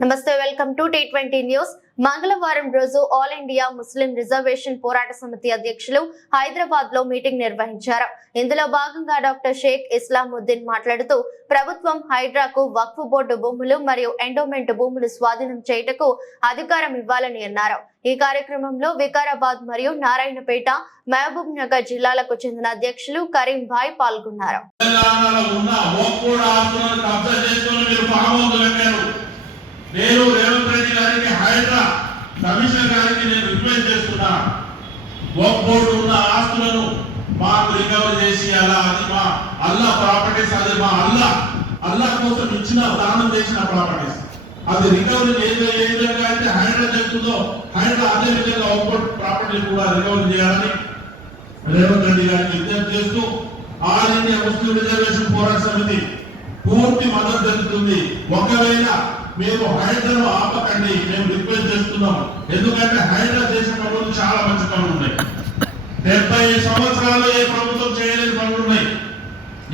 నమస్తే welcome to T20 news. మంగళవారం రోజు ఆల్ ఇండియా ముస్లిం రిజర్వేషన్ పోరాట సమితి అధ్యక్షులు హైదరాబాద్ లో మీటింగ్ నిర్వహించారు. ఇందులో భాగంగా డాక్టర్ షేక్ ఇస్లాముద్దీన్ మాట్లాడుతూ ప్రభుత్వం హైడ్రాకు వక్ఫ్ బోర్డు భూములు మరియు ఎండోమెంట్ భూములు స్వాధీనం చేయటకు అధికారం ఇవ్వాలని అన్నారు. ఈ కార్యక్రమంలో వికారాబాద్ మరియు నారాయణపేట, మహబూబ్ నగర్ జిల్లాలకు చెందిన అధ్యక్షులు కరీం భాయ్ పాల్గొన్నారు. నేను రేవంత్ రెడ్డి గారికి హైడ్రా కమిషనర్ గారికి నేను రిక్వెస్ట్ చేస్తున్నా, వక్ఫ్ బోర్డు ఉన్న ఆస్తులను మాకు రికవరీ చేసి అది మా అల్లా ప్రాపర్టీస్, అది మా అల్లా కోసం ఇచ్చిన దానం చేసిన ప్రాపర్టీస్, అది రికవరీ ఏ విధంగా అయితే హైడ్రా చేస్తుందో హైడ్రా అదే విధంగా వక్ఫ్ బోర్డు ప్రాపర్టీ కూడా రికవరీ చేయాలని రేవంత్ రెడ్డి గారికి విజ్ఞప్తి చేస్తూ ఆల్ ఇండియా ముస్లిం రిజర్వేషన్ పోరాట సమితి పూర్తి మద్దతు తెలుపుతుంది. ఒకవేళ మేము హైడ్రా ఆపకండి, మేము రిక్వెస్ట్ చేస్తున్నాం. ఎందుకంటే హైడ్రా చేసిన పనులు చాలా మంచి పనులు ఉన్నాయి. 70 సంవత్సరాలు ఏ ప్రభుత్వం చేయలేని పనులు ఉన్నాయి.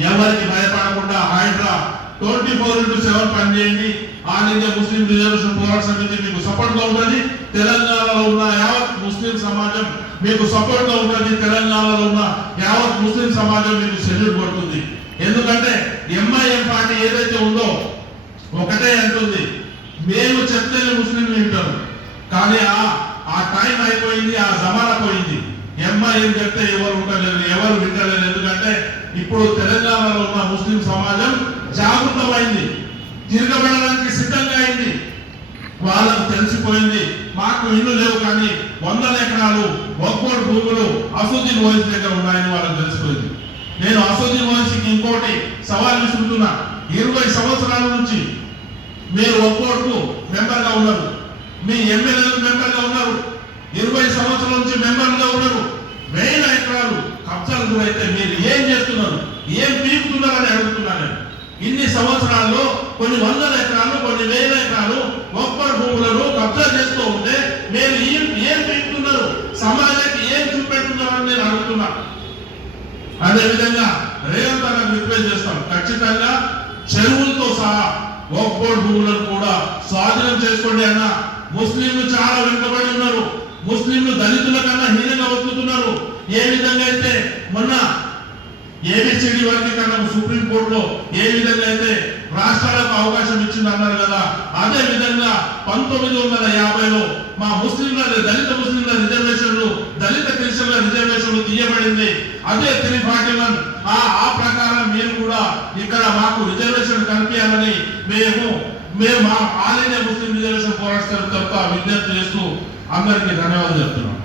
ఎవరికి భయపడకుండా హైడ్రా 24/7 పనిచేయండి. ఆల్ ఇండియా ముస్లిం రిజర్వేషన్ పోరాట సమితి మీకు సపోర్ట్ గా ఉంటుంది. తెలంగాణలో ఉన్న యావత్ ముస్లిం సమాజం మీకు సపోర్ట్ గా ఉంటుంది. తెలంగాణలో ఉన్న యావత్ ముస్లిం సమాజం మీకు సెల్యూట్ కొడుతుంది. ఎందుకంటే ఎంఐఎం పార్టీ ఏదైతే ఉందో ఒకటే అంటుంది, మేము చెప్తేనే ముస్లింలు వింటారు. కానీ ఆ టైం అయిపోయింది, ఆ జమానా పోయింది. ఎంఐఎం చెప్తే ఎవరు ఉండలేరు, ఎవరు వింటలేరు. ఎందుకంటే ఇప్పుడు తెలంగాణలో ఉన్న ముస్లిం సమాజం జాగృతమైంది, తిరగబడడానికి సిద్ధంగా అయింది. వాళ్ళకు తెలిసిపోయింది మాకు ఇల్లు లేవు, కానీ 100 ఎకరాలు వక్ఫ్ బోర్డు భూములు అసదుద్దీన్ ఓవైసీ దగ్గర ఉన్నాయని వాళ్ళకి తెలిసిపోయింది. నేను అసదుద్దీన్ ఓవైసీకి ఇంకోటి సవాల్ విసురుతున్నా. 20 సంవత్సరాల నుంచి మీరు వక్ఫ్ బోర్డుకు మెంబర్ గా ఉన్నారు, మీ ఎమ్మెల్యేలు మెంబర్ గా ఉన్నారు, 20 సంవత్సరాల నుంచి మెంబర్ గా ఉన్నారు. 1000 ఎకరాలు కబ్జాలు గురైతే మీరు ఏం చేస్తున్నారు, ఏం పీకుతున్నారని అడుగుతున్నాను. ఇన్ని సంవత్సరాల్లో కొన్ని 100 ఎకరాలు, కొన్ని 1000 ఎకరాలు వక్ఫ్ బోర్డు భూములను కబ్జా చేస్తూ ఉంటే మీరు ఏం పీకుతున్నారు, సమాజానికి ఏం చూపెడుతున్నారని నేను అడుగుతున్నా. అదేవిధంగా రేవంత్ అన్నకు రిక్వెస్ట్ చేస్తాం, ఖచ్చితంగా చెరువులతో సహా వక్ఫ్ బోర్డు భూములను కూడా స్వాధీనం చేసుకోండి అన్న. ముస్లింలు చాలా వెనుకబడి ఉన్నారు, ముస్లింలు దళితుల కన్నా హీనంగా బతుకుతున్నారు. ఏ విధంగా అయితే మొన్న ఏబిసిడి వర్గీకరణ సుప్రీం కోర్టులో ఏ విధంగా అయితే రాష్ట్రాలకు అవకాశం ఇచ్చింది అన్నారు కదా, అదే విధంగా 1950లో మా దళిత ముస్లింల రిజర్వేషన్లు, దళిత క్రిస్టియన్ల రిజర్వేషన్లు తీయబడింది. అదే 341 ఆ ప్రకారం మీరు కూడా ఇక్కడ మాకు రిజర్వేషన్ కల్పించాలని మేము ఆల్ ఇండియా ముస్లిం రిజర్వేషన్ పోరాట సమితి తరఫున విజ్ఞప్తి చేస్తూ అందరికీ ధన్యవాదాలు చెప్తున్నాం.